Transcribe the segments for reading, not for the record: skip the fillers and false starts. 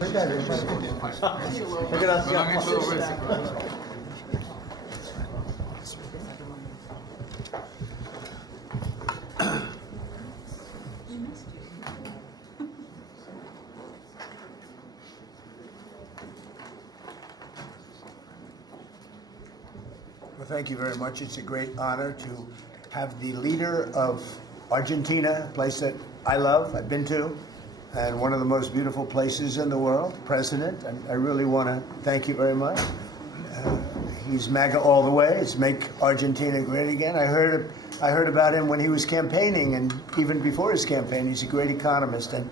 Well, thank you very much. It's a great honor to have the leader of Argentina, a place that I love, I've been to, and one of the most beautiful places in the world, President. And I really want to thank you very much. He's MAGA all the way. It's Make Argentina Great Again. I heard about him when he was campaigning, and even before his campaign. He's a great economist, and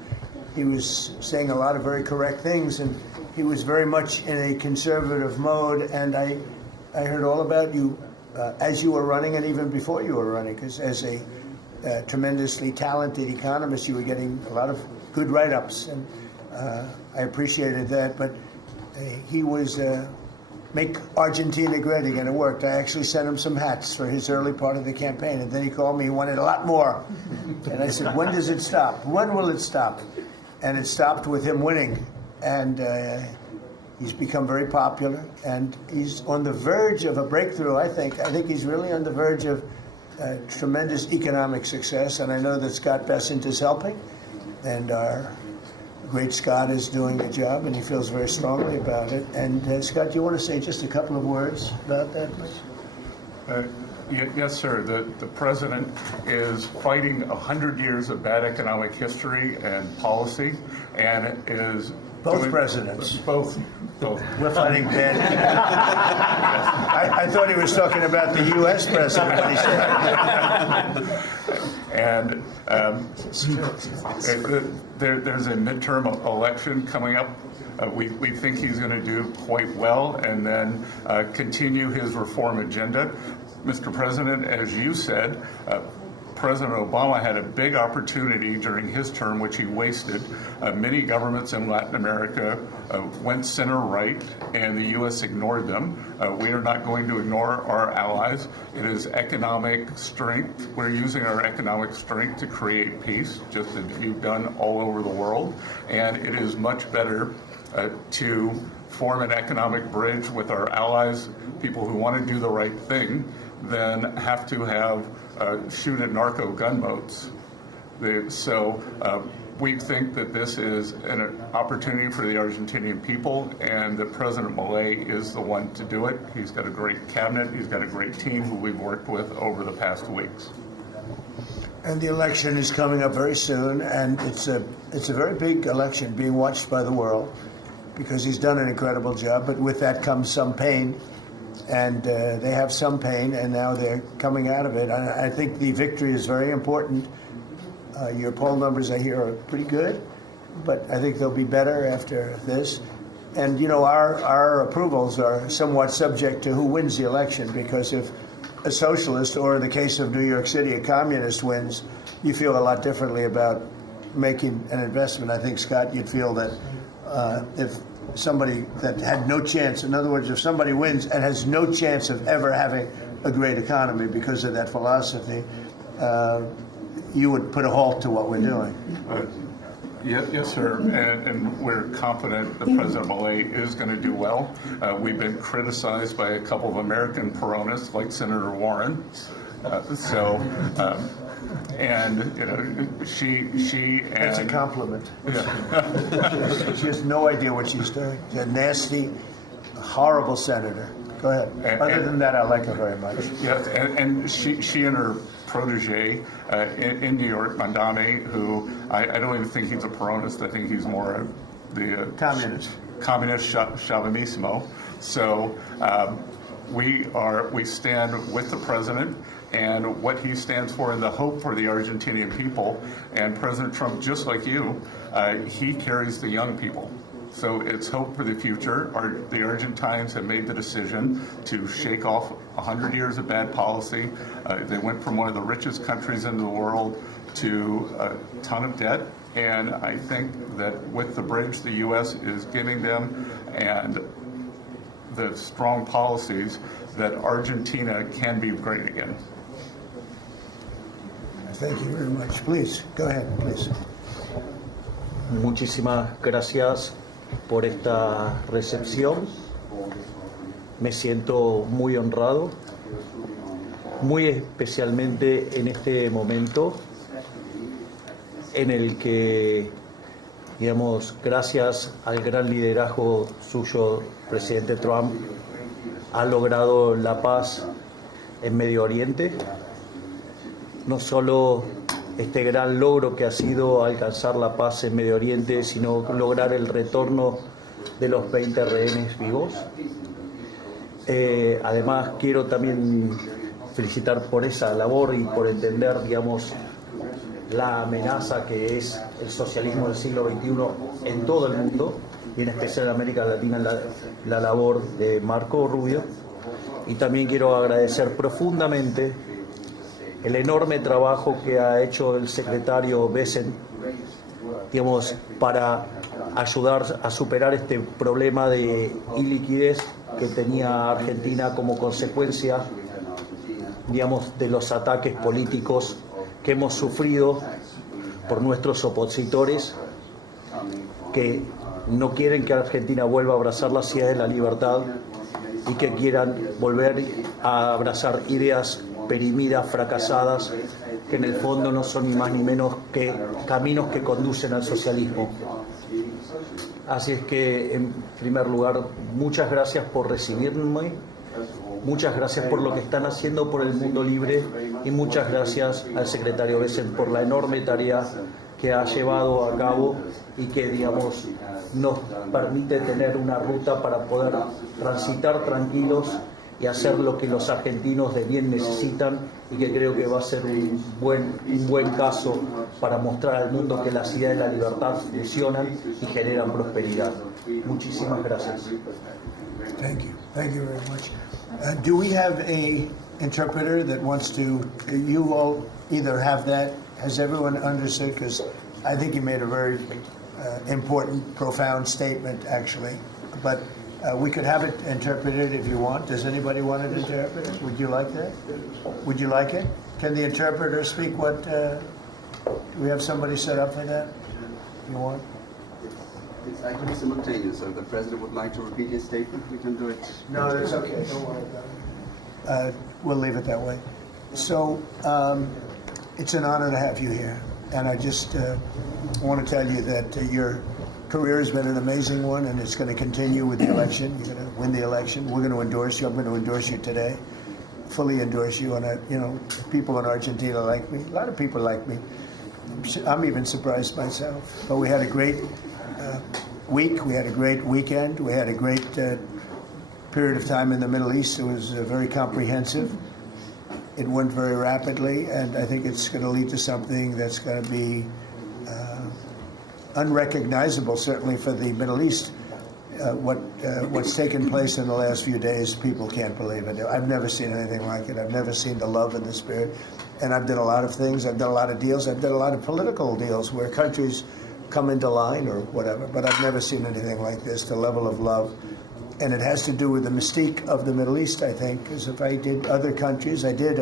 he was saying a lot of very correct things, and he was very much in a conservative mode. And I heard all about you as you were running and even before you were running, because as a tremendously talented economist, you were getting a lot of good write-ups, and I appreciated that. But he was Make Argentina Great Again. It worked. I actually sent him some hats for his early part of the campaign, and then he called me. He wanted a lot more. And I said, when does it stop? When will it stop? And it stopped with him winning. And he's become very popular, and he's on the verge of a breakthrough, I think. I think he's really on the verge of tremendous economic success, and I know that Scott Bessent is helping, and our great Scott is doing a job, and he feels very strongly about it. And Scott, do you want to say just a couple of words about that, please? Yes, sir. The president is fighting 100 years of bad economic history and policy, and is both presidents. Both. We're fighting bad. I thought he was talking about the U.S. president when he said. And there's a midterm election coming up. We think he's going to do quite well, and then continue his reform agenda. Mr. President, as you said, President Obama had a big opportunity during his term, which he wasted. Many governments in Latin America went center-right, and the U.S. ignored them. We are not going to ignore our allies. It is economic strength. We're using our economic strength to create peace, just as you've done all over the world. And it is much better to form an economic bridge with our allies, people who want to do the right thing, than have to have shoot at narco gunboats. So we think that this is an opportunity for the Argentinian people, and that President Milei is the one to do it. He's got a great cabinet. He's got a great team who we've worked with over the past weeks. And the election is coming up very soon, and it's a very big election being watched by the world, because he's done an incredible job. But with that comes some pain. And they have some pain, and now they're coming out of it. And I think the victory is very important. Your poll numbers, I hear, are pretty good, but I think they'll be better after this. And, you know, our approvals are somewhat subject to who wins the election, because if a socialist, or in the case of New York City, a communist wins, you feel a lot differently about making an investment. I think, Scott, you'd feel that if somebody that had no chance, in other words, if somebody wins and has no chance of ever having a great economy because of that philosophy, you would put a halt to what we're doing. Yes, sir, and we're confident that President Milei is going to do well. We've been criticized by a couple of American Peronists, like Senator Warren. And you know, she and that's a compliment. Yeah. She has no idea what she's doing. She's a nasty, horrible senator. Go ahead. Other than that, I like her very much. Yes, and she and her protege in New York, Mandani, who I don't even think he's a Peronist. I think he's more the communist Chauvinismo. So we stand with the president and what he stands for, and the hope for the Argentinian people. And President Trump, just like you, he carries the young people. So it's hope for the future. The Argentines have made the decision to shake off 100 years of bad policy. They went from one of the richest countries in the world to a ton of debt. And I think that with the bridge the U.S. is giving them and the strong policies, that Argentina can be great again. Thank you very much. Please, go ahead, please. Muchísimas gracias, por esta recepción. Me siento muy honrado, muy especialmente en este momento en el que, digamos, gracias al gran liderazgo suyo, presidente Trump ha logrado la paz en Medio Oriente. No solo este gran logro que ha sido alcanzar la paz en Medio Oriente, sino lograr el retorno de los 20 rehenes vivos. Además, quiero también felicitar por esa labor y por entender, digamos, la amenaza que es el socialismo del siglo XXI en todo el mundo, y en especial en América Latina, la labor de Marco Rubio. Y también quiero agradecer profundamente el enorme trabajo que ha hecho el secretario Bethesda, digamos, para ayudar a superar este problema de iliquidez que tenía Argentina como consecuencia, digamos, de los ataques políticos que hemos sufrido por nuestros opositores que no quieren que Argentina vuelva a abrazar la ciudad de la libertad y que quieran volver a abrazar ideas perimidas, fracasadas, que en el fondo no son ni más ni menos que caminos que conducen al socialismo. Así es que, en primer lugar, muchas gracias por recibirme, muchas gracias por lo que están haciendo por el mundo libre y muchas gracias al secretario Bessel por la enorme tarea que ha llevado a cabo y que, digamos, nos permite tener una ruta para poder transitar tranquilos y hacer lo que los argentinos de bien necesitan, y que creo que va a ser un buen caso para mostrar al mundo que las ideas de la libertad funcionan y generan prosperidad. Muchísimas gracias. Thank you very much. Do we have a interpreter that wants to, you all either have that, has everyone understood? Because I think you made a very important, profound statement, actually. But we could have it interpreted if you want. Does anybody want it interpreted? Would you like that? Would you like it? Can the interpreter speak what, do we have somebody set up for that? You want? It's actually simultaneous, so if the President would like to repeat his statement, we can do it. No, that's okay. Don't worry about it. We'll leave it that way. So it's an honor to have you here. And I just want to tell you that your career has been an amazing one, and it's going to continue with the election. You're going to win the election. We're going to endorse you. I'm going to endorse you today, fully endorse you. And, you know, people in Argentina like me. A lot of people like me. I'm even surprised myself. But we had a great week. We had a great weekend. We had a great period of time in the Middle East. It was very comprehensive. It went very rapidly, and I think it's going to lead to something that's going to be unrecognizable, certainly for the Middle East. What's taken place in the last few days, people can't believe it. I've never seen anything like it. I've never seen the love and the spirit. And I've done a lot of things. I've done a lot of deals. I've done a lot of political deals where countries come into line or whatever, but I've never seen anything like this, the level of love. And it has to do with the mystique of the Middle East, I think, because if I did other countries, I did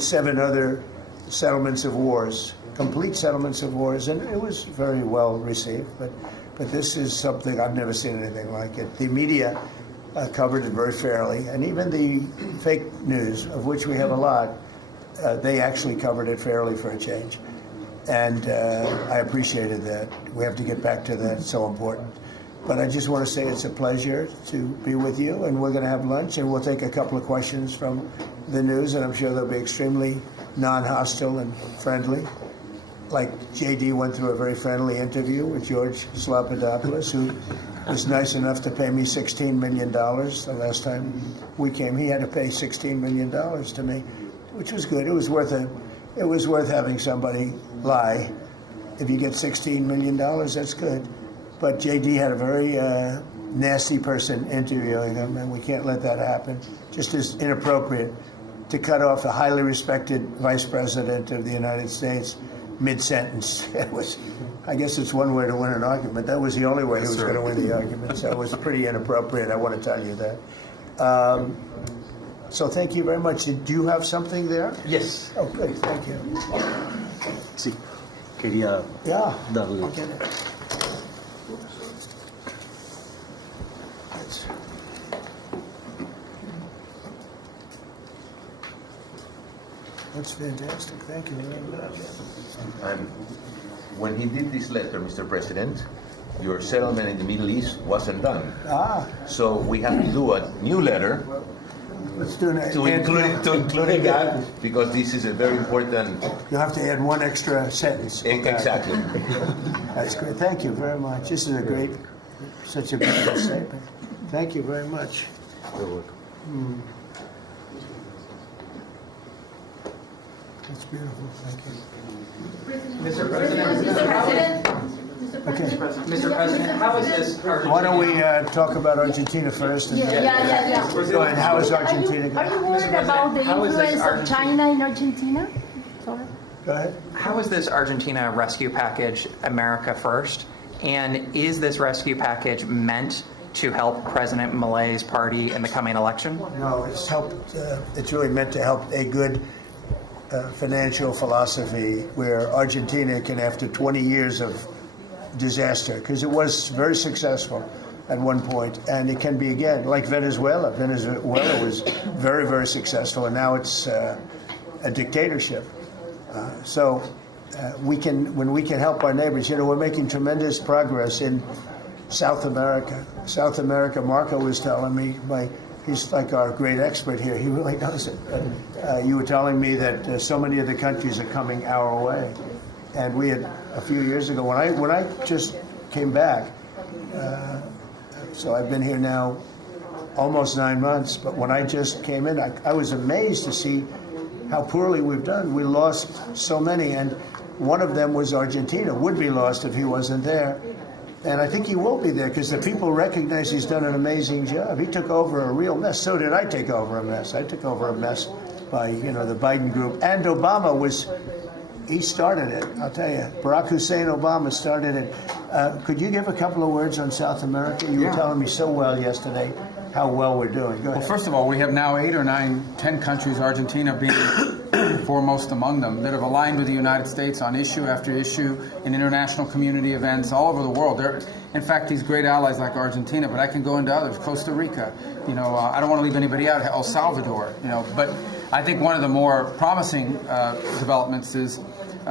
7 other settlements of wars, complete settlements of wars, and it was very well received. But this is something I've never seen anything like it. The media covered it very fairly, and even the fake news, of which we have a lot, they actually covered it fairly for a change. And I appreciated that. We have to get back to that. It's so important. But I just want to say it's a pleasure to be with you, and we're going to have lunch, and we'll take a couple of questions from the news, and I'm sure they'll be extremely non-hostile and friendly. Like JD went through a very friendly interview with George Slobodanopoulos, who was nice enough to pay me $16 million the last time we came. He had to pay $16 million to me, which was good. It was worth having somebody lie. If you get $16 million, that's good. But JD had a very nasty person interviewing him, and we can't let that happen. Just as inappropriate to cut off a highly respected vice president of the United States mid-sentence. It was, I guess it's one way to win an argument. That was the only way he was going to win the argument. So it was pretty inappropriate, I want to tell you that. So thank you very much. Do you have something there? Yes. Oh, good. Thank you. Sí, quería Yeah. darle. I'll get it. fantastic. Thank you very much. And when he did this letter, Mr. President, your settlement in the Middle East wasn't done. So we have to do a new letter Let's do an to include that, because this is a very important. You'll have to add one extra sentence. Exactly. That's great. Thank you very much. This is such a beautiful statement. Thank you very much. You're welcome. That's beautiful. Thank you. Mr. President, Okay. Mr. President, how is this Argentina? Why don't we talk about Argentina first? And Yeah. Go ahead. How is Argentina Are you going? worried about the How is this influence of China in Argentina? Sorry. Go ahead. How is this Argentina rescue package America first? And is this rescue package meant to help President Milei's party in the coming election? No, it's helped. It's really meant to help a good financial philosophy where Argentina can, after 20 years of disaster, because it was very successful at one point, and it can be again, like Venezuela. Venezuela was very, very successful, and now it's a dictatorship. So when we can help our neighbors, we're making tremendous progress in South America. South America, Marco was telling me, he's like our great expert here. He really knows it. You were telling me that so many of the countries are coming our way. And we had a few years ago, when I just came back, so I've been here now almost 9 months, but when I just came in, I was amazed to see how poorly we've done. We lost so many, and one of them was Argentina, would be lost if he wasn't there. And I think he will be there because the people recognize he's done an amazing job. He took over a real mess. So did I take over a mess. I took over a mess by, the Biden group. And Obama he started it, I'll tell you. Barack Hussein Obama started it. Could you give a couple of words on South America? You were telling me so well yesterday how well we're doing. Go ahead. Well, first of all, we have now 8 or 9, 10 countries, Argentina being foremost among them, that have aligned with the United States on issue after issue in international community events all over the world. They're, in fact, these great allies like Argentina, but I can go into others, Costa Rica, I don't want to leave anybody out, El Salvador, but I think one of the more promising developments is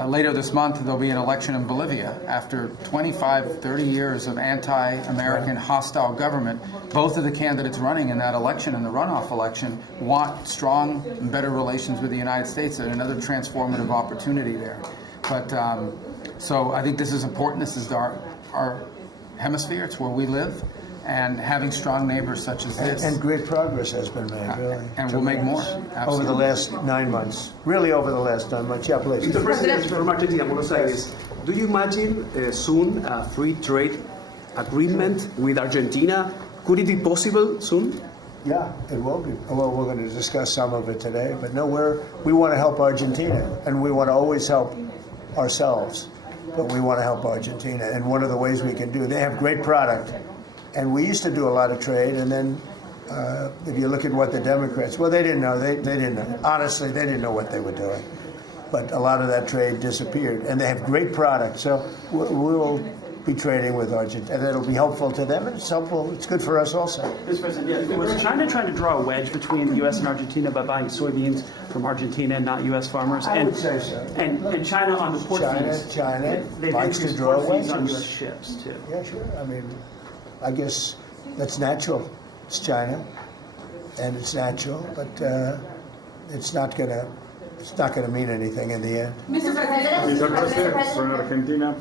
later this month there'll be an election in Bolivia after 25, 30 years of anti-American hostile government. Both of the candidates running in that election and the runoff election want strong and better relations with the United States, and another transformative opportunity there. But so I think this is important. This is our hemisphere. It's where we live. And having strong neighbors such as this. And great progress has been made, really. And we'll make more. Absolutely. Over the last 9 months. Really over the last 9 months. Yeah, please. Mr. President, from Argentina, Buenos Aires, do you imagine soon a free trade agreement with Argentina? Could it be possible soon? Yeah, it will be. Well, we're going to discuss some of it today. But no, we want to help Argentina. And we want to always help ourselves. But we want to help Argentina. And one of the ways we can do, they have great product. And we used to do a lot of trade, and then if you look at what the Democrats, well, they didn't know. They didn't know. Honestly, they didn't know what they were doing. But a lot of that trade disappeared, and they have great products. So we will be trading with Argentina, and it'll be helpful to them, and it's helpful. It's good for us also. Mr. President, was China trying to draw a wedge between the U.S. and Argentina by buying soybeans from Argentina and not U.S. farmers? I would say so. And China on the port fees. China they've likes to increased draw port fees on wedges. U.S. ships too. Yeah, sure. I mean, I guess that's natural. It's China, and it's natural, but it's not gonna mean anything in the end. Mr. President, from Argentina,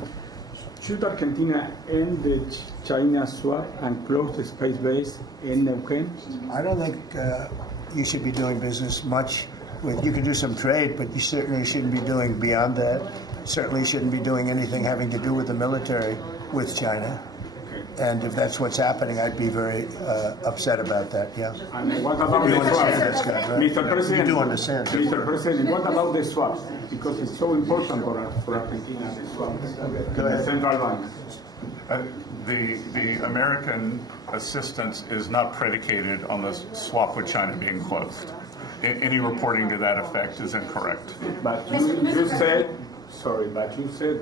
should Argentina end the China swap and close the space base in Neuquén? I don't think you should be doing business much with. You can do some trade, but you certainly shouldn't be doing beyond that. Certainly shouldn't be doing anything having to do with the military with China. And if that's what's happening, I'd be very upset about that, yeah. And what about the That's swap? good, right? Mr. President, You do understand. Mr. President, what about the swaps? Because it's so important for Argentina, the swaps. Go ahead. The central bank. The American assistance is not predicated on the swap with China being closed. Any reporting to that effect is incorrect. But you said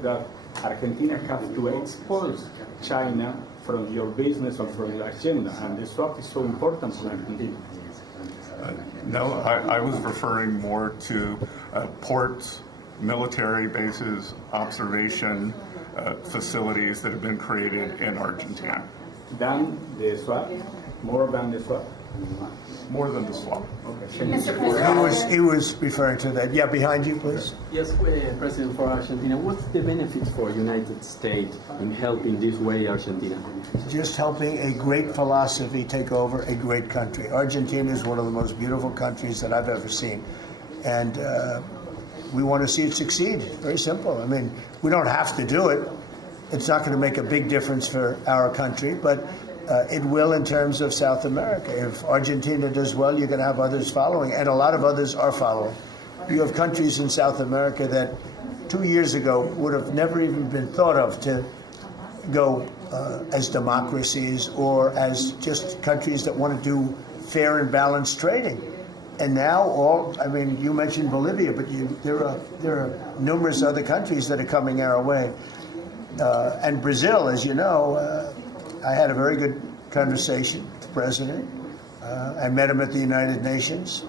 that Argentina has to export China from your business or from your agenda, and the swap is so important for Argentina. No, I was referring more to ports, military bases, observation facilities that have been created in Argentina. Than the swap? More than the swap? More than the swap. Mr. President. He was referring to that. Yeah, behind you, please. Yes, President for Argentina. What's the benefits for United States in helping this way Argentina? Just helping a great philosophy take over a great country. Argentina is one of the most beautiful countries that I've ever seen. And we want to see it succeed. Very simple. I mean, we don't have to do it. It's not going to make a big difference for our country, but it will in terms of South America. If Argentina does well, you're going to have others following, and a lot of others are following. You have countries in South America that 2 years ago would have never even been thought of to go as democracies or as just countries that want to do fair and balanced trading. And now I mean, you mentioned Bolivia, but there are numerous other countries that are coming our way. And Brazil, as you know, I had a very good conversation with the president. I met him at the United Nations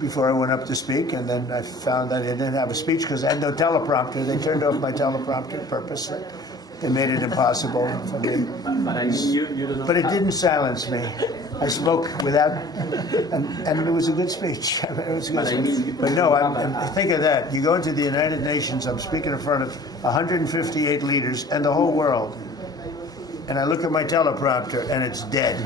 before I went up to speak, and then I found that I didn't have a speech because I had no teleprompter. They turned off my teleprompter purposely. They made it impossible for me. But it didn't silence me. I spoke without, and it was a good speech. It was a good speech. But no, I think of that. You go into the United Nations, I'm speaking in front of 158 leaders and the whole world. And I look at my teleprompter, and it's dead.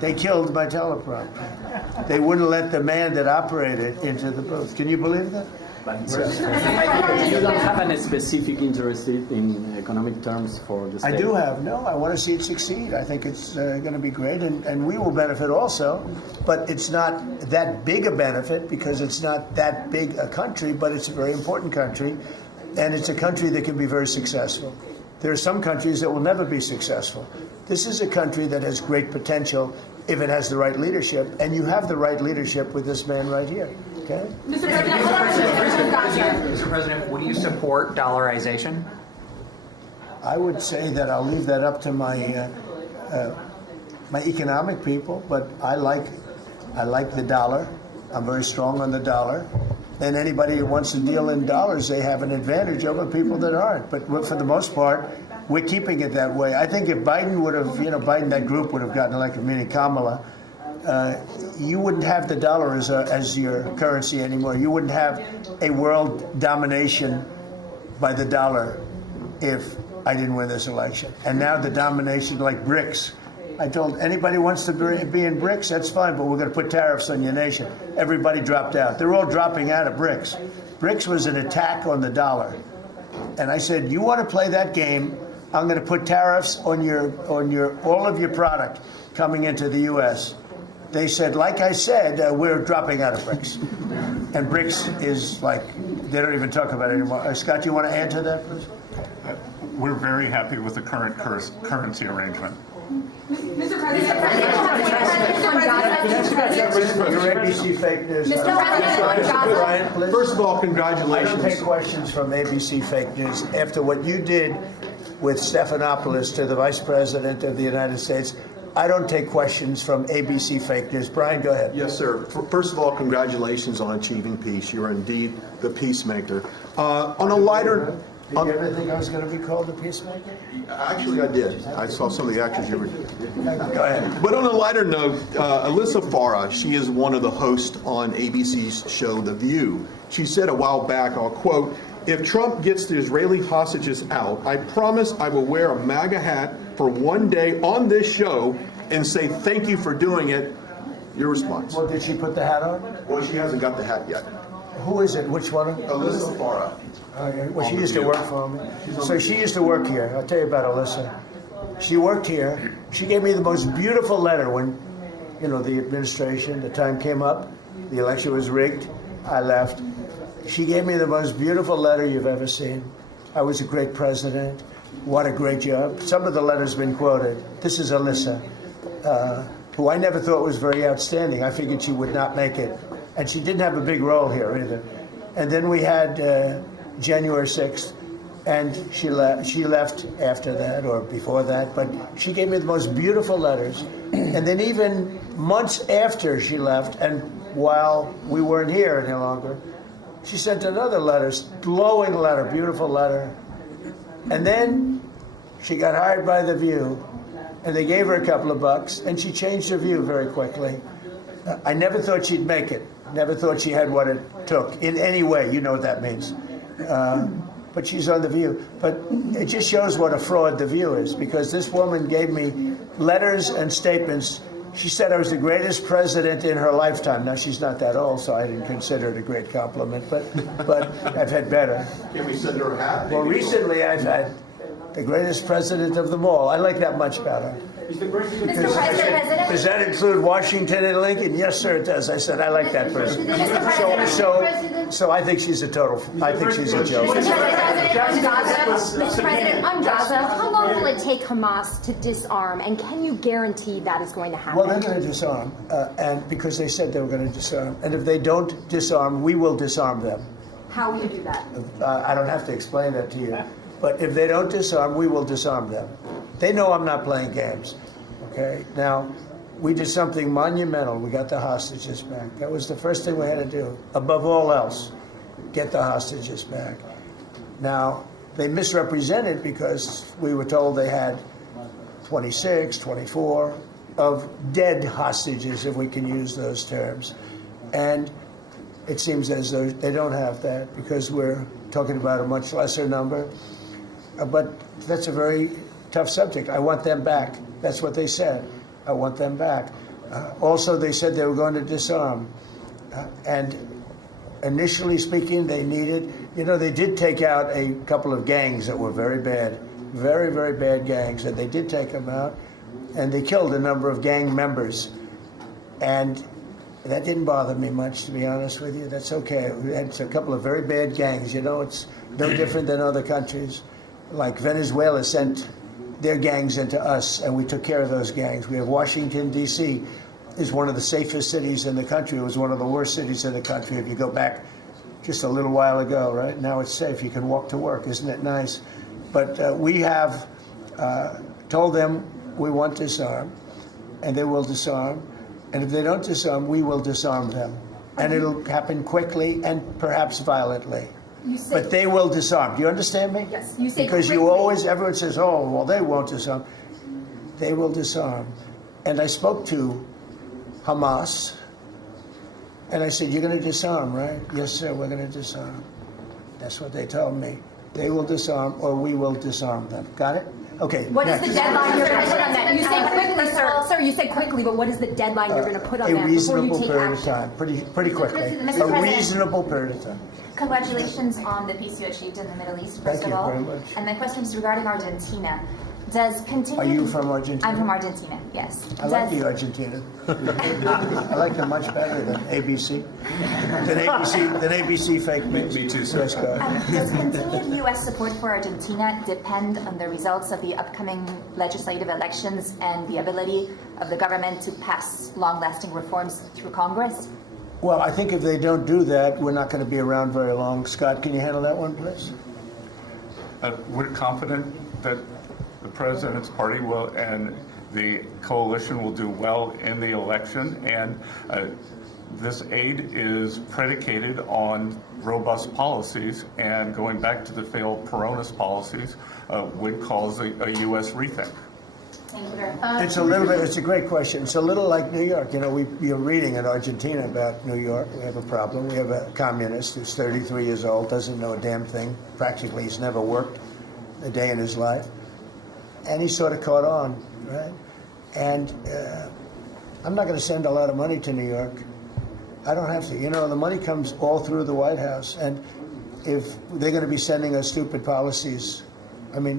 They killed my teleprompter. They wouldn't let the man that operated into the booth. Can you believe that? You don't have any specific interest in economic terms for the state? I do have. No, I want to see it succeed. I think it's going to be great, and we will benefit also. But it's not that big a benefit because it's not that big a country, but it's a very important country, and it's a country that can be very successful. There are some countries that will never be successful. This is a country that has great potential if it has the right leadership, and you have the right leadership with this man right here. Okay? Mr. President, would you support dollarization? I would say that I'll leave that up to my my economic people, but I like the dollar. I'm very strong on the dollar. And anybody who wants to deal in dollars, they have an advantage over people that aren't. But for the most part, we're keeping it that way. I think if Biden would have, Biden, that group would have gotten elected, meaning Kamala, you wouldn't have the dollar as your currency anymore. You wouldn't have a world domination by the dollar if I didn't win this election. And now the domination, like BRICS. I told anybody who wants to be in BRICS, that's fine, but we're going to put tariffs on your nation. Everybody dropped out. They're all dropping out of BRICS. BRICS was an attack on the dollar. And I said, you want to play that game, I'm going to put tariffs on all of your product coming into the U.S. They said, like I said, we're dropping out of BRICS. And BRICS is like, they don't even talk about it anymore. Scott, you want to add to that, please? We're very happy with the current currency arrangement. Mr. President, Your ABC fake news. Mr. President, First of all, I congratulations. don't take questions from ABC fake news. After what you did with Stephanopoulos to the Vice President of the United States, I don't take questions from ABC fake news. Brian, go ahead. Yes, sir. First of all, congratulations on achieving peace. You are indeed the peacemaker. On a lighter... Did you ever think I was going to be called a peacemaker? Actually, I did. I saw some of the actions you were doing. Go ahead. But on a lighter note, Alyssa Farah, she is one of the hosts on ABC's show The View. She said a while back, I'll quote, "If Trump gets the Israeli hostages out, I promise I will wear a MAGA hat for one day on this show and say thank you for doing it." Your response? Well, did she put the hat on? Well, she hasn't got the hat yet. Who is it? Which one? Alyssa Farah. Well, she used to work for me. So she used to work here. I'll tell you about Alyssa. She worked here. She gave me the most beautiful letter when, the administration, the time came up, the election was rigged, I left. She gave me the most beautiful letter you've ever seen. I was a great president. What a great job. Some of the letters have been quoted. This is Alyssa, who I never thought was very outstanding. I figured she would not make it. And she didn't have a big role here either. And then we had January 6th, and she left after that or before that, but she gave me the most beautiful letters. And then even months after she left, and while we weren't here any longer, She sent another letter, glowing letter, beautiful letter. And then she got hired by The View, and they gave her a couple of bucks, and she changed her view very quickly. I never thought she'd make it. Never thought she had what it took in any way. You know what that means. But she's on The View. But it just shows what a fraud The View is, because this woman gave me letters and statements. She said I was the greatest president in her lifetime. Now, she's not that old, so I didn't consider it a great compliment, but I've had better. Can we send her a hat? Well, recently I've had the greatest president of them all. I like that much better. Mr. President? Does that include Washington and Lincoln? Yes, sir, it does. I said I like that person. So I think she's a total. I think she's a joke. Mr. President, on Gaza, how long will it take Hamas to disarm, and can you guarantee that is going to happen? Well, they're going to disarm, and because they said they were going to disarm. And if they don't disarm, we will disarm them. How will you do that? I don't have to explain that to you. But if they don't disarm, we will disarm them. They know I'm not playing games. Okay? Now, we did something monumental. We got the hostages back. That was the first thing we had to do. Above all else, get the hostages back. Now, they misrepresented because we were told they had 26, 24 of dead hostages, if we can use those terms. And it seems as though they don't have that because we're talking about a much lesser number. But that's a very tough subject. I want them back. That's what they said. I want them back. Also, they said they were going to disarm. And initially speaking, they needed, they did take out a couple of gangs that were very bad, very, very bad gangs, and they did take them out. And they killed a number of gang members. And that didn't bother me much, to be honest with you. That's okay. We had a couple of very bad gangs. It's no different than other countries. Like Venezuela sent their gangs into us, and we took care of those gangs. We have Washington, D.C. is one of the safest cities in the country. It was one of the worst cities in the country if you go back just a little while ago, right? Now it's safe. You can walk to work. Isn't it nice? But we have told them we want to disarm, and they will disarm. And if they don't disarm, we will disarm them. And it'll happen quickly and perhaps violently. But they will disarm. Do you understand me? Yes. You say because quickly. Everyone says, oh, well, they won't disarm. They will disarm. And I spoke to Hamas, and I said, you're going to disarm, right? Yes, sir, we're going to disarm. That's what they told me. They will disarm, or we will disarm them. Got it? Okay. What is the deadline you're going to put on that? You say quickly, sir. Sir, you say quickly, but what is the deadline you're going to put on that before you take period action? of time, pretty quickly. A reasonable period of time. Congratulations on the peace you achieved in the Middle East, first Thank you of all. very much. And my question is regarding Argentina. Does continue? Are you from Argentina? I'm from Argentina, yes. I like the Argentina. I like them much better than ABC. Than ABC fake news. Me too, sir. Yes, go ahead. Does continued U.S. support for Argentina depend on the results of the upcoming legislative elections and the ability of the government to pass long-lasting reforms through Congress? Well, I think if they don't do that, we're not going to be around very long. Scott, can you handle that one, please? We're confident that the president's party will and the coalition will do well in the election, and this aid is predicated on robust policies, and going back to the failed Peronist policies would cause a U.S. rethink. Thank you very much. It's a great question. It's a little like New York. You're reading in Argentina about New York. We have a problem. We have a communist who's 33 years old, doesn't know a damn thing. Practically, he's never worked a day in his life. And he sort of caught on, right? And I'm not going to send a lot of money to New York. I don't have to. The money comes all through the White House. And if they're going to be sending us stupid policies,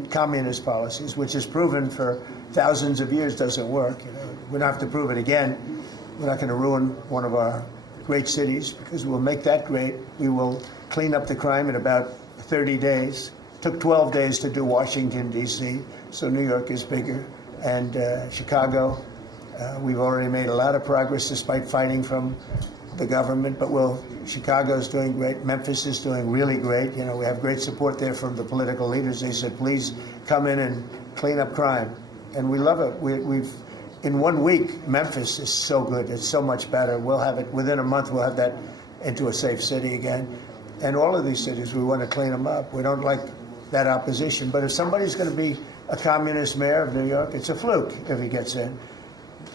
communist policies, which is proven for thousands of years doesn't work. We don't have to prove it again. We're not going to ruin one of our great cities because we'll make that great. We will clean up the crime in about 30 days. Took 12 days to do Washington, D.C., so New York is bigger. And Chicago, we've already made a lot of progress despite fighting from the government, but Chicago's doing great. Memphis is doing really great. We have great support there from the political leaders. They said, please come in and clean up crime. And we love it. We've in 1 week, Memphis is so good. It's so much better. We'll have it within a month. We'll have that into a safe city again. and all of these cities, we want to clean them up. We don't like that opposition. But if somebody's going to be a communist mayor of New York, it's a fluke if he gets in.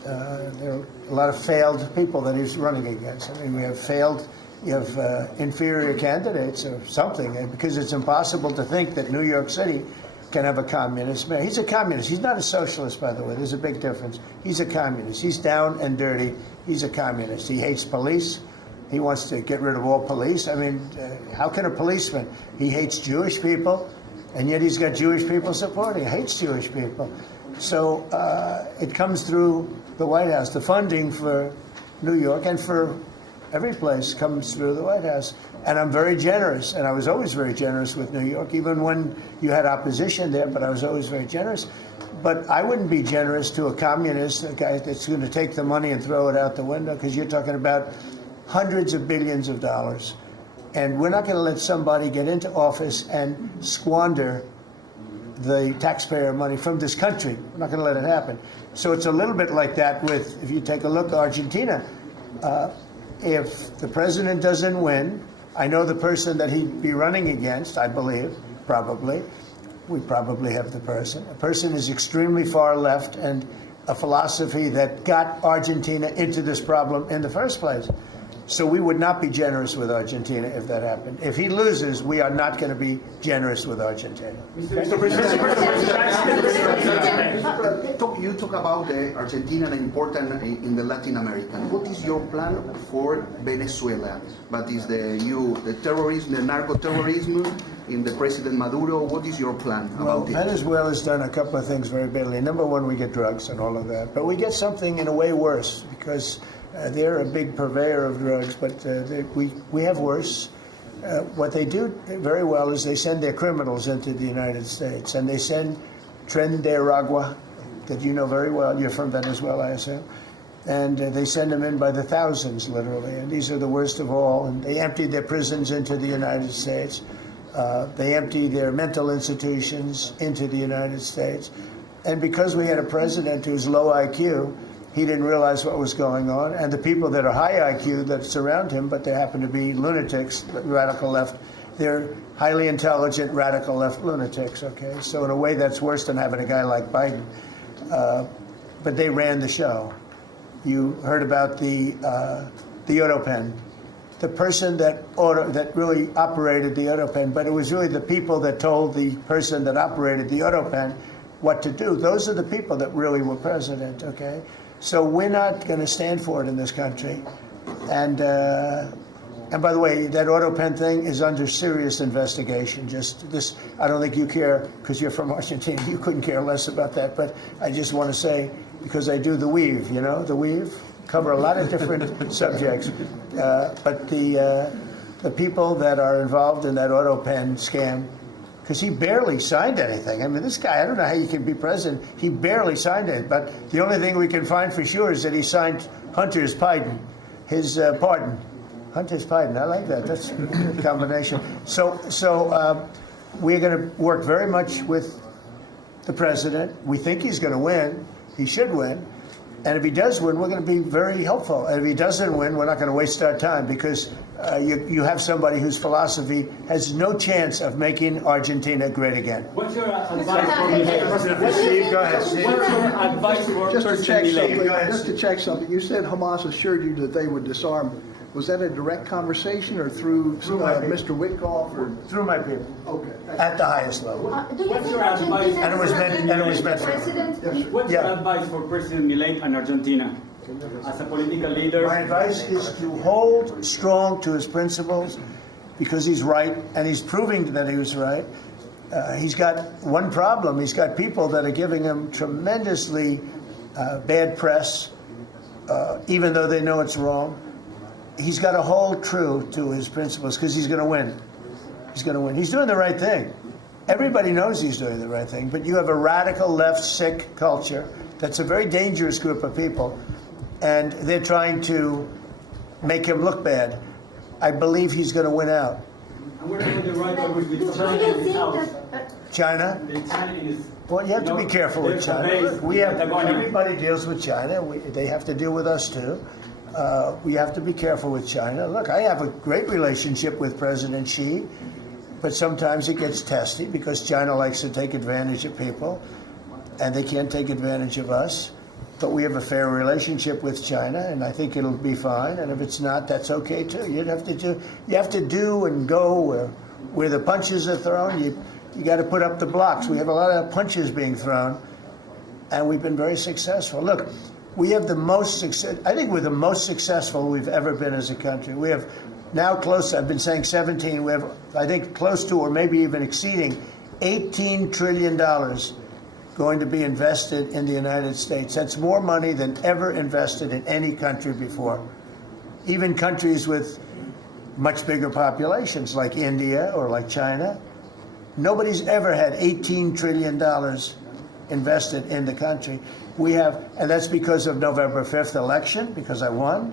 There are a lot of failed people that he's running against. I mean, we have failed, you have inferior candidates or something, because it's impossible to think that New York City can have a communist mayor. He's a communist. He's not a socialist, by the way. There's a big difference. He's a communist. He's down and dirty. He's a communist. He hates police. He wants to get rid of all police. I mean, how can a policeman? He hates Jewish people, and yet he's got Jewish people supporting. He hates Jewish people. So it comes through the White House. The funding for New York and for every place comes through the White House. And I'm very generous, and I was always very generous with New York, even when you had opposition there, but I was always very generous. But I wouldn't be generous to a communist, a guy that's going to take the money and throw it out the window, because you're talking about hundreds of billions of dollars. And we're not going to let somebody get into office and squander the taxpayer money from this country. We're not going to let it happen. So it's a little bit like that with, if you take a look at Argentina, if the president doesn't win, I know the person that he'd be running against, I believe, probably. We probably have the person. A person is extremely far left and a philosophy that got Argentina into this problem in the first place. So we would not be generous with Argentina if that happened. If he loses, we are not going to be generous with Argentina. You talk about Argentina and important in the Latin America. What is your plan for Venezuela? But is the terrorism, the narco-terrorism in the President Maduro? What is your plan about it? Venezuela's done a couple of things very badly. Number one, we get drugs and all of that. But we get something in a way worse, because they're a big purveyor of drugs, but we have worse. What they do very well is they send their criminals into the United States, and they send Tren de Aragua, that you know very well. You're from Venezuela, I assume. And they send them in by the thousands, literally. And these are the worst of all. And they empty their prisons into the United States. They empty their mental institutions into the United States. And because we had a president who's low IQ, he didn't realize what was going on. And the people that are high IQ that surround him, but they happen to be lunatics, radical left, they're highly intelligent, radical left lunatics, okay? So in a way, that's worse than having a guy like Biden. But they ran the show. You heard about the AutoPen. The person that really operated the AutoPen, but it was really the people that told the person that operated the AutoPen what to do. Those are the people that really were president, okay? So we're not going to stand for it in this country. And by the way, that AutoPen thing is under serious investigation. Just this, I don't think you care, because you're from Argentina. You couldn't care less about that. But I just want to say, because I do the weave, you know, the weave, cover a lot of different subjects. But the people that are involved in that AutoPen scam, because he barely signed anything. I mean, this guy, I don't know how you can be president. He barely signed it. But the only thing we can find for sure is that he signed Hunter's pardon, his pardon. Hunter's pardon, I like that. That's a combination. So we're going to work very much with the president. We think he's going to win. He should win. And if he does win, we're going to be very helpful. And if he doesn't win, we're not going to waste our time, because you have somebody whose philosophy has no chance of making Argentina great again. What's your advice for Milei? Steve, go ahead. Steve. What's your advice for President Milei? Just to check something, you said Hamas assured you that they would disarm. Was that a direct conversation or through Mr. Witkoff? Or? Through my people. Okay. At the highest level. What's your advice? And it was meant for What's your advice for President Milei and Argentina as a political leader? My advice is to hold strong to his principles, because he's right, and he's proving that he was right. He's got one problem. He's got people that are giving him tremendously bad press, even though they know it's wrong. He's got to hold true to his principles, because he's going to win. He's going to win. He's doing the right thing. Everybody knows he's doing the right thing, but you have a radical left sick culture that's a very dangerous group of people, and they're trying to make him look bad. I believe he's going to win out. And what about the rivalry with China in the South? China? Well, you have to be careful with China. We have, everybody deals with China. They have to deal with us too. We have to be careful with China. Look, I have a great relationship with President Xi, but sometimes it gets testy because China likes to take advantage of people, and they can't take advantage of us. But we have a fair relationship with China, and I think it'll be fine. And if it's not, that's okay too. You have to do and go where the punches are thrown. You got to put up the blocks. We have a lot of punches being thrown, and we've been very successful. Look, we have the most success. I think we're the most successful we've ever been as a country. We have now close. I've been saying 17. We have, I think, close to or maybe even exceeding $18 trillion going to be invested in the United States. That's more money than ever invested in any country before. Even countries with much bigger populations like India or like China, nobody's ever had $18 trillion invested in the country. We have, and that's because of November 5th election, because I won.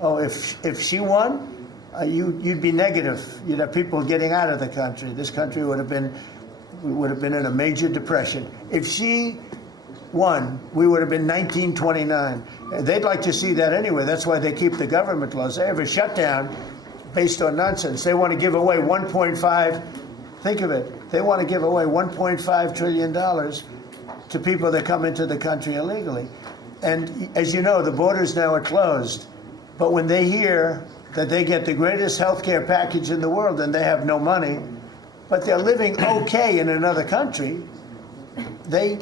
Oh, if she won, you'd be negative. You'd have people getting out of the country. This country would have been in a major depression. If she won, we would have been 1929. They'd like to see that anyway. That's why they keep the government closed. They have a shutdown based on nonsense. They want to give away 1.5, think of it, they want to give away $1.5 trillion to people that come into the country illegally. And as you know, the borders now are closed. But when they hear that they get the greatest health care package in the world and they have no money, but they're living okay in another country, they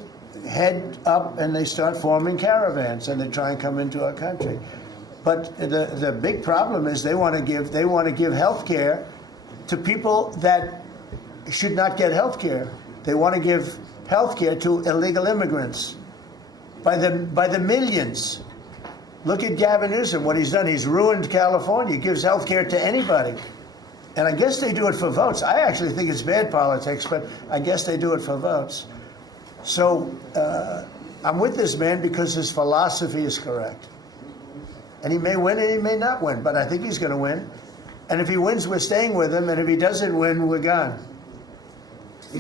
head up and they start forming caravans and they try and come into our country. But the big problem is they want to give health care to people that should not get health care. They want to give health care to illegal immigrants by the millions. Look at Gavin Newsom, what he's done. He's ruined California. He gives health care to anybody. And I guess they do it for votes. I actually think it's bad politics, but I guess they do it for votes. So I'm with this man because his philosophy is correct. And he may win and he may not win, but I think he's going to win. And if he wins, we're staying with him. And if he doesn't win, we're gone. How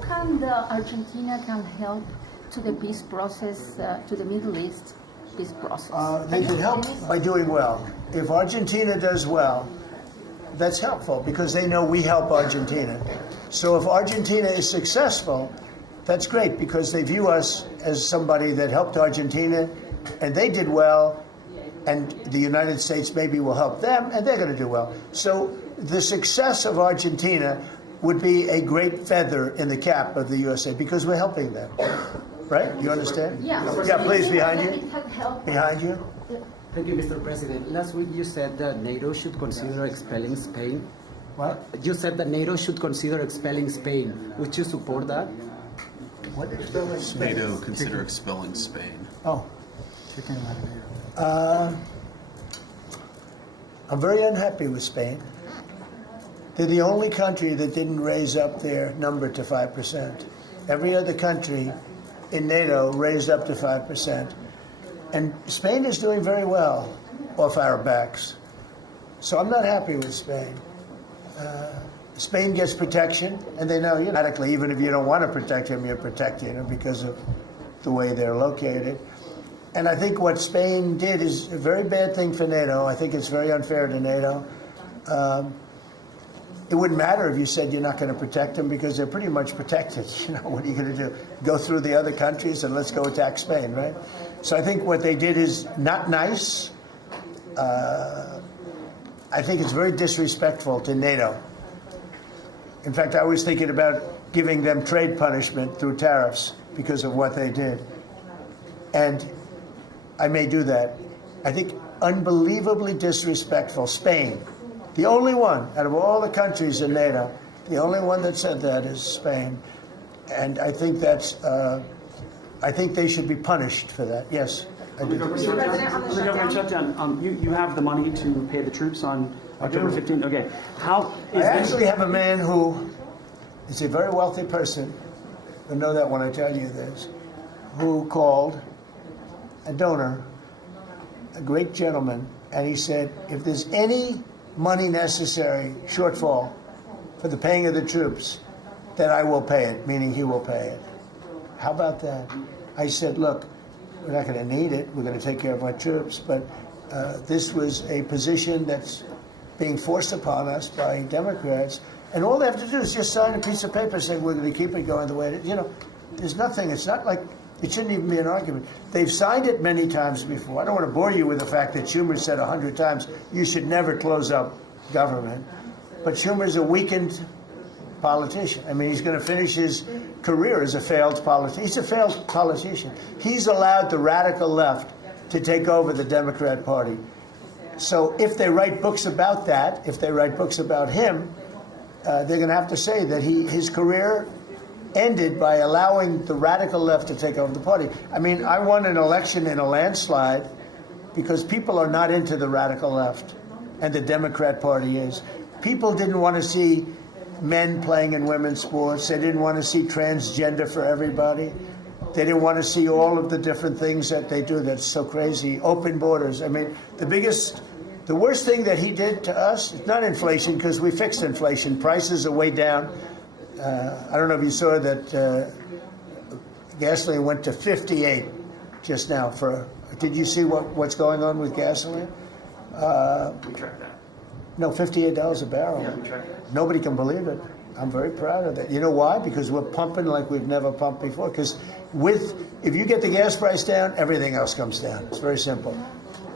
can Argentina help to the peace process, to the Middle East peace process? They can help by doing well. If Argentina does well, that's helpful because they know we help Argentina. So if Argentina is successful, that's great because they view us as somebody that helped Argentina and they did well, and the United States maybe will help them and they're going to do well. So the success of Argentina would be a great feather in the cap of the USA because we're helping them. Right? You understand? Yeah. Yeah, please, behind you. Behind you. Thank you, Mr. President. Last week you said that NATO should consider expelling Spain. What? You said that NATO should consider expelling Spain. Would you support that? What is expelling Spain? NATO consider expelling Spain. Oh. I'm very unhappy with Spain. They're the only country that didn't raise up their number to 5%. Every other country in NATO raised up to 5%. And Spain is doing very well off our backs. So I'm not happy with Spain. Spain gets protection, and they know automatically, even if you don't want to protect them, you're protecting them because of the way they're located. And I think what Spain did is a very bad thing for NATO. I think it's very unfair to NATO. It wouldn't matter if you said you're not going to protect them because they're pretty much protected. What are you going to do? Go through the other countries and let's go attack Spain, right? So I think what they did is not nice. I think it's very disrespectful to NATO. In fact, I was thinking about giving them trade punishment through tariffs because of what they did. And I may do that. I think unbelievably disrespectful. Spain. The only one out of all the countries in NATO, the only one that said that is Spain, and I think that's. I think they should be punished for that. Yes, I do. On the government shutdown, you have the money to pay the troops on October 15th. Okay, how? I actually have a man who is a very wealthy person. You'll know that when I tell you this. Who called a donor, a great gentleman, and he said, if there's any money necessary, shortfall, for the paying of the troops, then I will pay it, meaning he will pay it. How about that? I said, look, We're not going to need it. We're going to take care of our troops. But this was a position that's being forced upon us by Democrats. And all they have to do is just sign a piece of paper saying we're going to keep it going the way it is. There's nothing. It's not like it shouldn't even be an argument. They've signed it many times before. I don't want to bore you with the fact that Schumer said 100 times you should never close up government. But Schumer's a weakened politician. I mean, he's going to finish his career as a failed politician. He's a failed politician. He's allowed the radical left to take over the Democrat Party. So if they write books about that, if they write books about him, they're going to have to say that his career ended by allowing the radical left to take over the party. I mean, I won an election in a landslide because people are not into the radical left, and the Democrat Party is. People didn't want to see men playing in women's sports. They didn't want to see transgender for everybody. They didn't want to see all of the different things that they do that's so crazy. Open borders. I mean, the worst thing that he did to us, it's not inflation, because we fixed inflation. Prices are way down. I don't know if you saw that gasoline went to 58 just now. Did you see what's going on with gasoline? We track that. No, $58 a barrel. Yeah, we track that. Nobody can believe it. I'm very proud of that. You know why? Because we're pumping like we've never pumped before. Because if you get the gas price down, everything else comes down. It's very simple.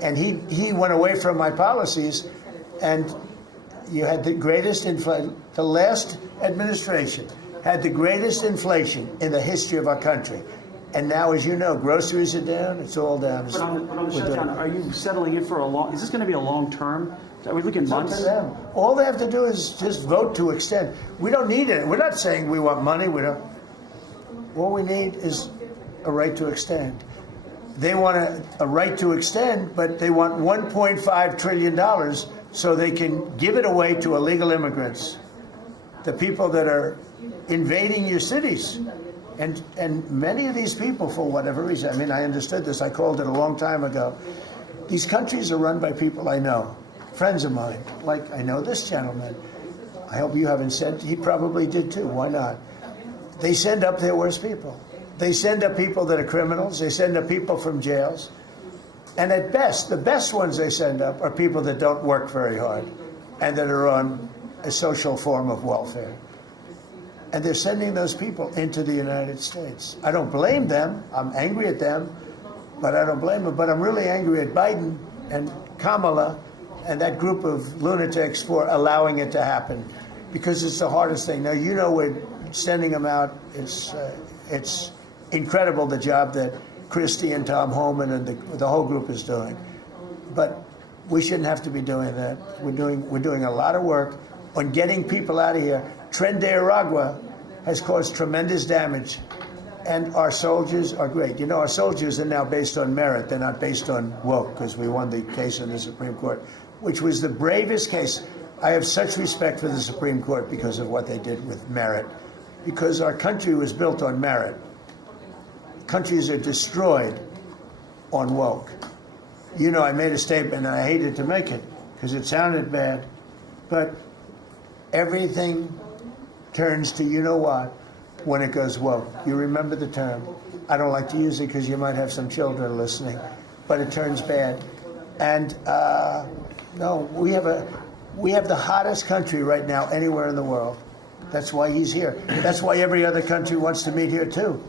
And he went away from my policies, and you had the greatest inflation. The last administration had the greatest inflation in the history of our country. And now, as you know, groceries are down. It's all down. But on the shutdown, are you settling in for is this going to be a long term? Are we looking months? All they have to do is just vote to extend. We don't need it. We're not saying we want money. We don't. All we need is a right to extend. They want a right to extend, but they want $1.5 trillion so they can give it away to illegal immigrants, the people that are invading your cities. And many of these people, for whatever reason, I mean, I understood this. I called it a long time ago. These countries are run by people I know, friends of mine. Like, I know this gentleman. I hope you haven't sent. He probably did too. Why not? They send up their worst people. They send up people that are criminals. They send up people from jails. And at best, the best ones they send up are people that don't work very hard and that are on a social form of welfare. And they're sending those people into the United States. I don't blame them. I'm angry at them, but I don't blame them. But I'm really angry at Biden and Kamala and that group of lunatics for allowing it to happen, because it's the hardest thing. Now, you know, we're sending them out. It's incredible the job that Christie and Tom Homan and the whole group is doing. But we shouldn't have to be doing that. We're doing a lot of work on getting people out of here. Tren de Aragua has caused tremendous damage, and our soldiers are great. You know, our soldiers are now based on merit. They're not based on woke, because we won the case in the Supreme Court, which was the bravest case. I have such respect for the Supreme Court because of what they did with merit, because our country was built on merit. Countries are destroyed on woke. You know, I made a statement, and I hated to make it because it sounded bad, but everything turns to you know what when it goes woke. You remember the term. I don't like to use it because you might have some children listening, but it turns bad. And no, we have the hottest country right now anywhere in the world. That's why he's here. That's why every other country wants to meet here too.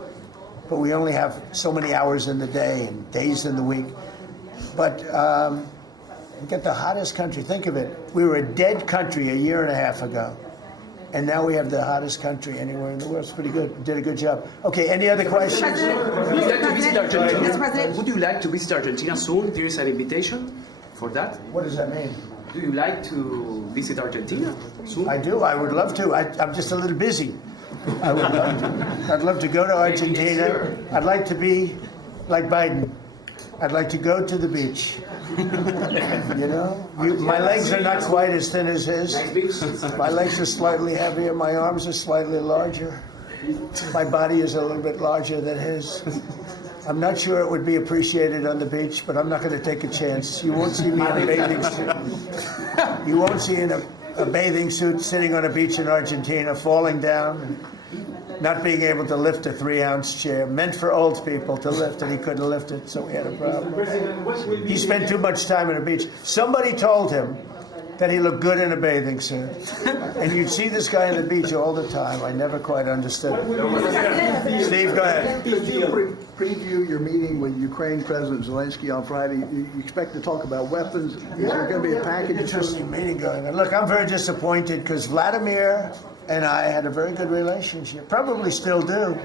But we only have so many hours in the day and days in the week. But we get the hottest country. Think of it. We were a dead country a year and a half ago. And now we have the hottest country anywhere in the world. It's pretty good. We did a good job. Okay, any other questions? Would you like to visit Argentina? Would you like to visit Argentina soon? There is an invitation for that. What does that mean? Do you like to visit Argentina soon? I do. I would love to. I'm just a little busy. I would love to. I'd love to go to Argentina. I'd like to be like Biden. I'd like to go to the beach. You know, my legs are not quite as thin as his. My legs are slightly heavier. My arms are slightly larger. My body is a little bit larger than his. I'm not sure it would be appreciated on the beach, but I'm not going to take a chance. You won't see me in a bathing suit. You won't see in a bathing suit sitting on a beach in Argentina, falling down. not being able to lift a 3-ounce chair, meant for old people to lift, and he couldn't lift it, so we had a problem. He spent too much time on the beach. Somebody told him that he looked good in a bathing suit. And you'd see this guy on the beach all the time. I never quite understood it. Steve, go ahead. Could you preview your meeting with Ukraine President Zelensky on Friday? You expect to talk about weapons? Is there going to be a package? Interesting meeting going on. Look, I'm very disappointed because Vladimir and I had a very good relationship. Probably still do.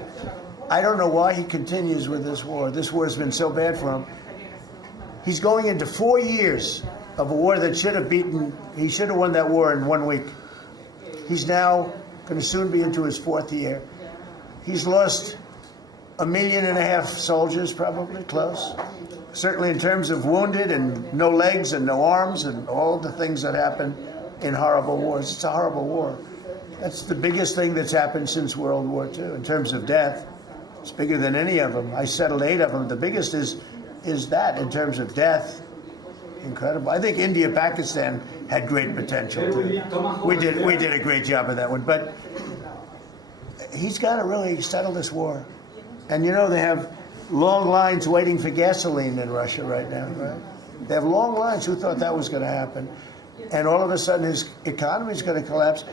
I don't know why he continues with this war. This war has been so bad for him. He's going into 4 years of a war that should have he should have won that war in 1 week. He's now going to soon be into his 4th year. He's lost 1.5 million soldiers, probably, close. Certainly in terms of wounded and no legs and no arms and all the things that happen in horrible wars. It's a horrible war. That's the biggest thing that's happened since World War II in terms of death. It's bigger than any of them. I settled 8 of them. The biggest is that in terms of death. Incredible. I think India, Pakistan had great potential too. We did a great job of that one, but he's got to really settle this war. And you know they have long lines waiting for gasoline in Russia right now, right? They have long lines. Who thought that was going to happen? And all of a sudden his economy is going to collapse.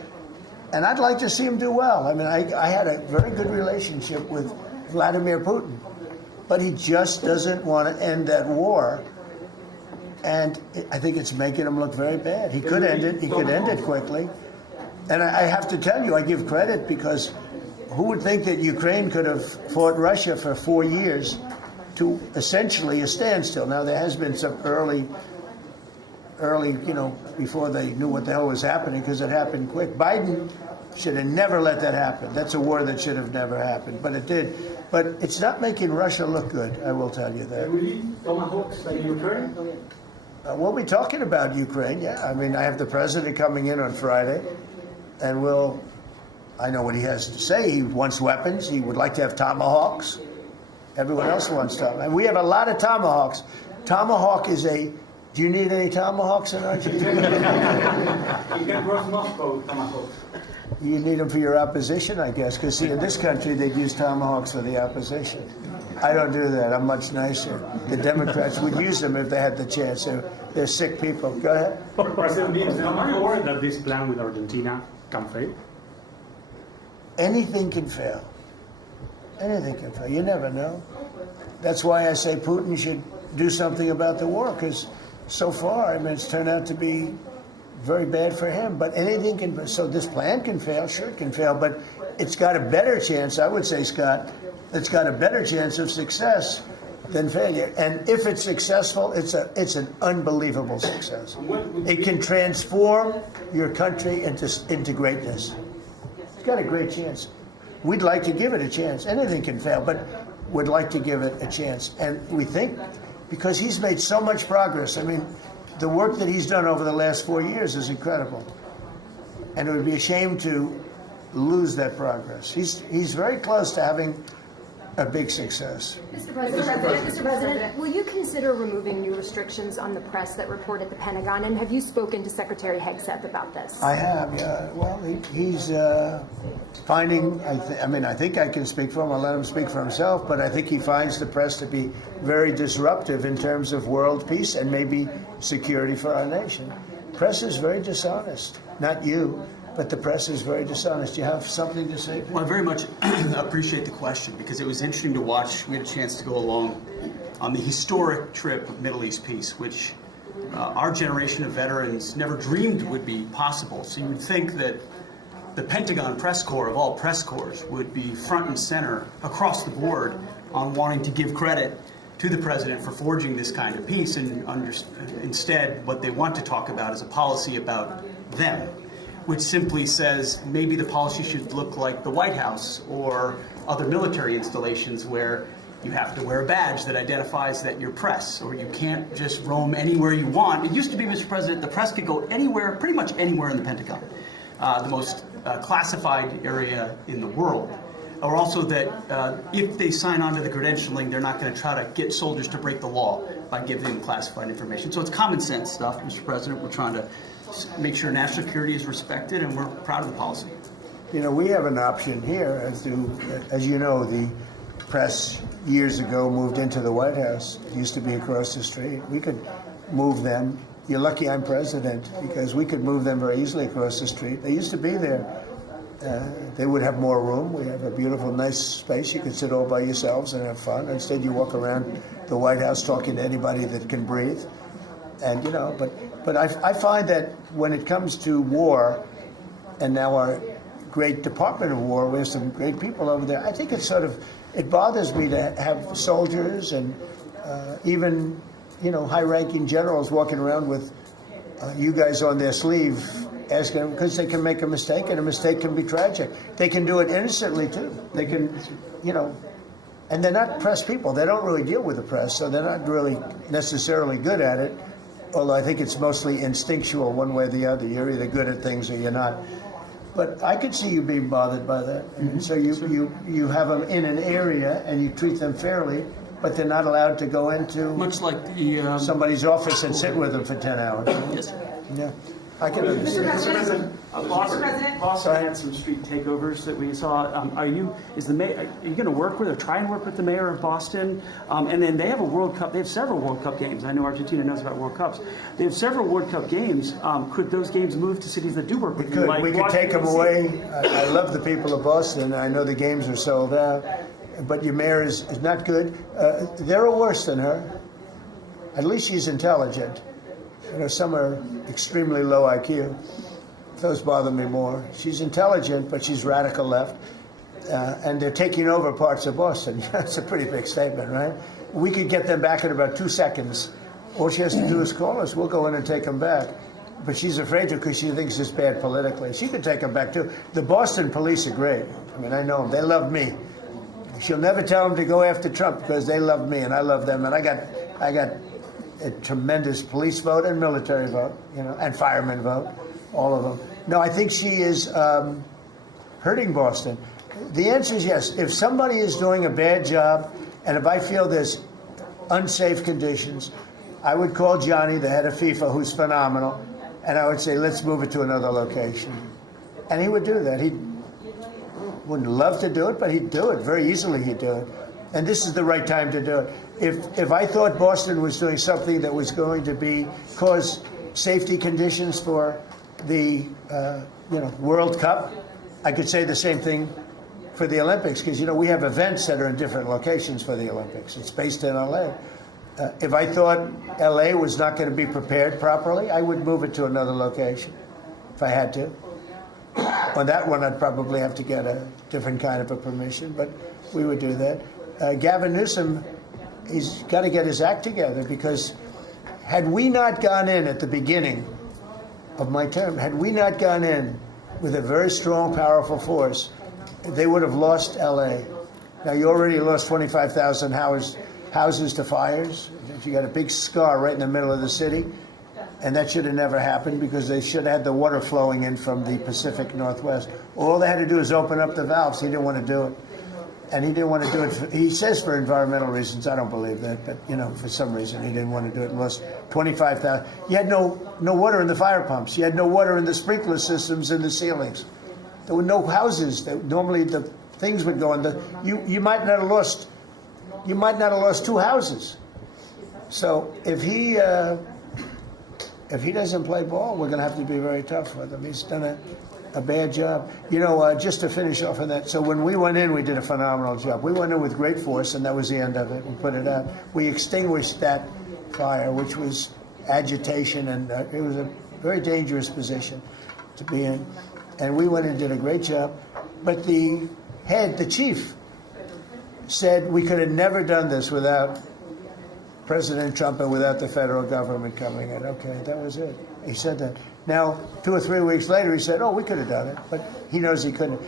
And I'd like to see him do well. I mean, I had a very good relationship with Vladimir Putin, but he just doesn't want to end that war. And I think it's making him look very bad. He could end it. He could end it quickly. And I have to tell you, I give credit because who would think that Ukraine could have fought Russia for 4 years to essentially a standstill? Now, there has been some early, before they knew what the hell was happening, because it happened quick. Biden should have never let that happen. That's a war that should have never happened, but it did. But it's not making Russia look good, I will tell you that. We'll be talking about Ukraine, yeah. I mean, I have the president coming in on Friday, and I know what he has to say. He wants weapons. He would like to have tomahawks. Everyone else wants tomahawks. And we have a lot of tomahawks. Tomahawk is do you need any tomahawks in Argentina? You can cross Moscow with tomahawks. You need them for your opposition, I guess, because see, in this country, they'd use tomahawks for the opposition. I don't do that. I'm much nicer. The Democrats would use them if they had the chance. They're sick people. Go ahead. President, are you worried that this plan with Argentina can fail? Anything can fail. Anything can fail. You never know. That's why I say Putin should do something about the war, because so far, I mean, it's turned out to be very bad for him. But anything can. So this plan can fail. Sure, it can fail, but it's got a better chance, I would say, Scott. It's got a better chance of success than failure. And if it's successful, it's an unbelievable success. It can transform your country into greatness. It's got a great chance. We'd like to give it a chance. Anything can fail, but we'd like to give it a chance. And we think, because he's made so much progress. I mean, the work that he's done over the last 4 years is incredible. And it would be a shame to lose that progress. He's very close to having a big success. Mr. President, will you consider removing new restrictions on the press that report at the Pentagon? And have you spoken to Secretary Hegseth about this? I have, yeah. Well, he's finding, I think I can speak for him. I'll let him speak for himself. But I think he finds the press to be very disruptive in terms of world peace and maybe security for our nation. Press is very dishonest. Not you. But the press is very dishonest. Do you have something to say? Well, I very much appreciate the question because it was interesting to watch. We had a chance to go along on the historic trip of Middle East peace, which our generation of veterans never dreamed would be possible. So you would think that the Pentagon press corps of all press corps would be front and center across the board on wanting to give credit to the president for forging this kind of peace, and instead what they want to talk about is a policy about them, which simply says maybe the policy should look like the White House or other military installations where you have to wear a badge that identifies that you're press, or you can't just roam anywhere you want. It used to be, Mr. President, the press could go anywhere, pretty much anywhere in the Pentagon, the most classified area in the world. Or also that if they sign on to the credentialing, they're not going to try to get soldiers to break the law by giving them classified information. So it's common sense stuff, Mr. President. We're trying to make sure national security is respected, and we're proud of the policy. You know, we have an option here, as you know, the press years ago moved into the White House. It used to be across the street. We could move them. You're lucky I'm president, because we could move them very easily across the street. They used to be there. They would have more room. We have a beautiful, nice space. You can sit all by yourselves and have fun. Instead, you walk around the White House talking to anybody that can breathe. And, you know, but I find that when it comes to war, and now our great Department of War, we have some great people over there, I think it's it bothers me to have soldiers and even, you know, high-ranking generals walking around with you guys on their sleeve, asking them, because they can make a mistake, and a mistake can be tragic. They can do it innocently, too. They can, you know, and they're not press people. They don't really deal with the press, so they're not really necessarily good at it, although I think it's mostly instinctual one way or the other. You're either good at things or you're not. But I could see you being bothered by that. Mm-hmm. So you have them in an area, and you treat them fairly, but they're not allowed to go into much like the somebody's office and sit with them for 10 hours. Yes. Yeah, I can understand. Boston had some street takeovers that we saw. Are you going to work with or try and work with the mayor of Boston? And then they have a World Cup. They have several World Cup games. I know Argentina knows about World Cups. They have several World Cup games. Could those games move to cities that do work with you? We could take them away. I love the people of Boston. I know the games are sold out. But your mayor is not good. They're worse than her. At least she's intelligent. You know, some are extremely low IQ. Those bother me more. She's intelligent, but she's radical left. And they're taking over parts of Boston. That's a pretty big statement, right? We could get them back in about 2 seconds. All she has to do is call us. We'll go in and take them back. But she's afraid to, because she thinks it's bad politically. She could take them back, too. The Boston police are great. I mean, I know them. They love me. She'll never tell them to go after Trump, because they love me and I love them. And I got a tremendous police vote and military vote, you know, and fireman vote, all of them. No, I think she is hurting Boston. The answer is yes. If somebody is doing a bad job, and if I feel there's unsafe conditions, I would call Johnny, the head of FIFA, who's phenomenal, and I would say, let's move it to another location. And he would do that. He wouldn't love to do it, but he'd do it. Very easily he'd do it. And this is the right time to do it. If I thought Boston was doing something that was going to cause safety conditions for the World Cup, I could say the same thing for the Olympics, because, you know, we have events that are in different locations for the Olympics. It's based in LA. If I thought LA was not going to be prepared properly, I would move it to another location if I had to. On that one, I'd probably have to get a different kind of a permission, but we would do that. Gavin Newsom, he's got to get his act together, because had we not gone in at the beginning of my term, had we not gone in with a very strong, powerful force, they would have lost LA. Now, you already lost 25,000 houses to fires. You got a big scar right in the middle of the city. And that should have never happened, because they should have had the water flowing in from the Pacific Northwest. All they had to do is open up the valves. He didn't want to do it. And he didn't want to do it. He says for environmental reasons. I don't believe that. But, you know, for some reason, he didn't want to do it. Lost 25,000. You had no water in the fire pumps. You had no water in the sprinkler systems in the ceilings. There were no houses. Normally, the things would go in. You might not have lost. You might not have lost 2 houses. So if he doesn't play ball, we're going to have to be very tough with him. He's done a bad job. You know, just to finish off on that, so when we went in, we did a phenomenal job. We went in with great force, and that was the end of it. We put it out. We extinguished that fire, which was agitation, and it was a very dangerous position to be in. And we went and did a great job. But the chief, said we could have never done this without President Trump and without the federal government coming in. Okay, that was it. He said that. Now, 2 or 3 weeks later, he said, oh, we could have done it. But he knows he couldn't.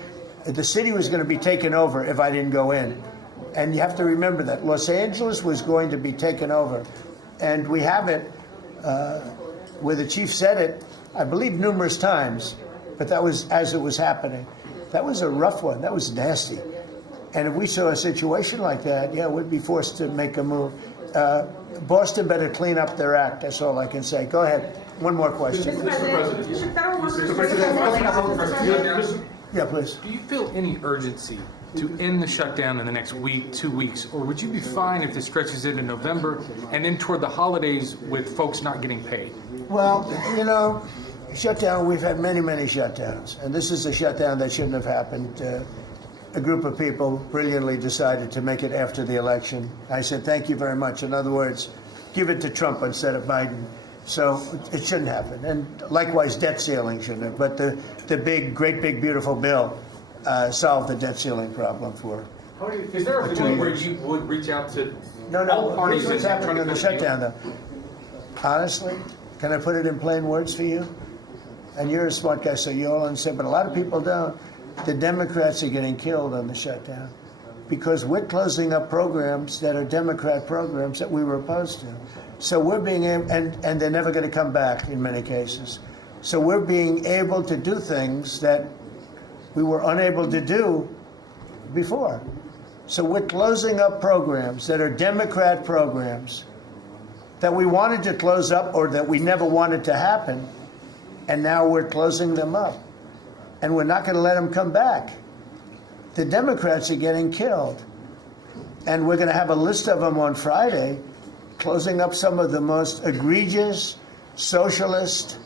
The city was going to be taken over if I didn't go in. And you have to remember that. Los Angeles was going to be taken over. And we have it where the chief said it, I believe, numerous times. But that was as it was happening. That was a rough one. That was nasty. And if we saw a situation like that, yeah, we'd be forced to make a move. Boston better clean up their act. That's all I can say. Go ahead. One more question. Mr. President. Yeah, please. Do you feel any urgency to end the shutdown in the next week, 2 weeks, or would you be fine if this stretches into November and then toward the holidays with folks not getting paid? Well, you know, shutdown, we've had many, many shutdowns, and this is a shutdown that shouldn't have happened. A group of people brilliantly decided to make it after the election. I said, thank you very much. In other words, give it to Trump instead of Biden. So it shouldn't happen. And likewise, debt ceiling shouldn't have. But the big, great big, beautiful bill solved the debt ceiling problem for. Is there a point where you would reach out to No, all parties? Here's what's happening in the shutdown, though. Honestly, can I put it in plain words for you? And you're a smart guy, so you all understand, but a lot of people don't. The Democrats are getting killed on the shutdown because we're closing up programs that are Democrat programs that we were opposed to. So we're being able, and they're never going to come back in many cases. So we're being able to do things that we were unable to do before. So we're closing up programs that are Democrat programs that we wanted to close up or that we never wanted to happen, and now we're closing them up. And we're not going to let them come back. The Democrats are getting killed. And we're going to have a list of them on Friday, closing up some of the most egregious, socialist,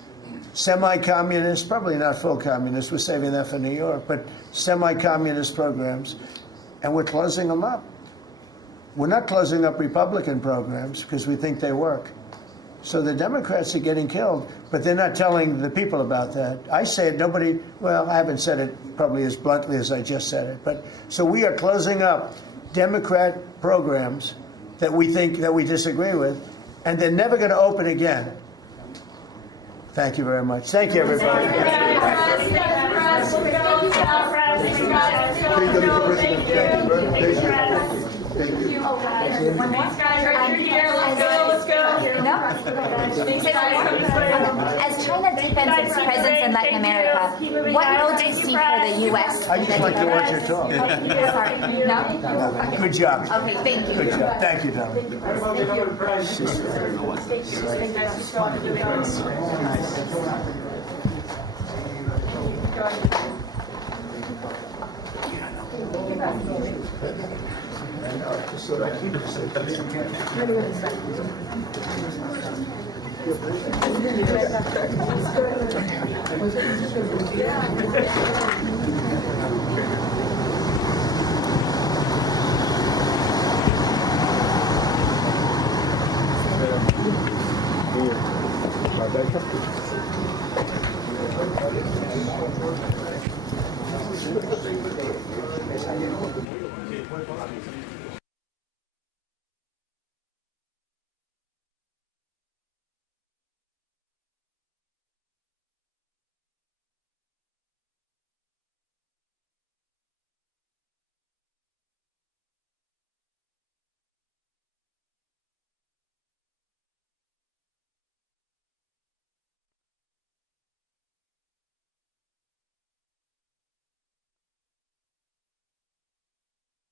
semi-communist, probably not full communist, we're saving that for New York, but semi-communist programs, and we're closing them up. We're not closing up Republican programs because we think they work. So the Democrats are getting killed, but they're not telling the people about that. I say it, nobody, well, I haven't said it probably as bluntly as I just said it, but so we are closing up Democrat programs that we think that we disagree with, and they're never going to open again. Thank you very much. Thank you, everybody. As China deepens its presence in Latin America, what role do you see for the U.S.? I just like to watch your talk. Sorry, no? Good job. Okay, thank you. Good job. Thank you, Tom. Thank you.